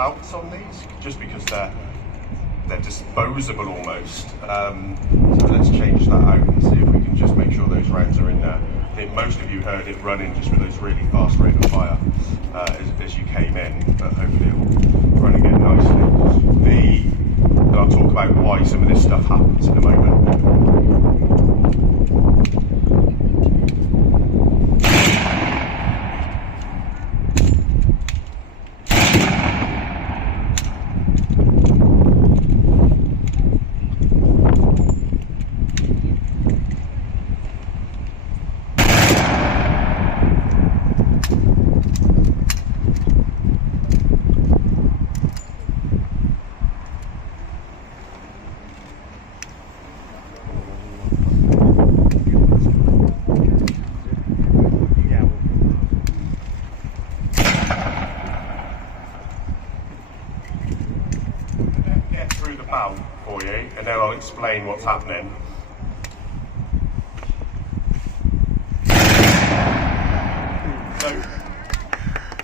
belts on these, just because they're disposable almost. So let's change that out and see if we can just make sure those rounds are in there. I think most of you heard it running just with those really fast rate of fire as you came in, but hopefully it'll run again nicely. And I'll talk about why some of this stuff happens in a moment. For you, and then I'll explain what's happening.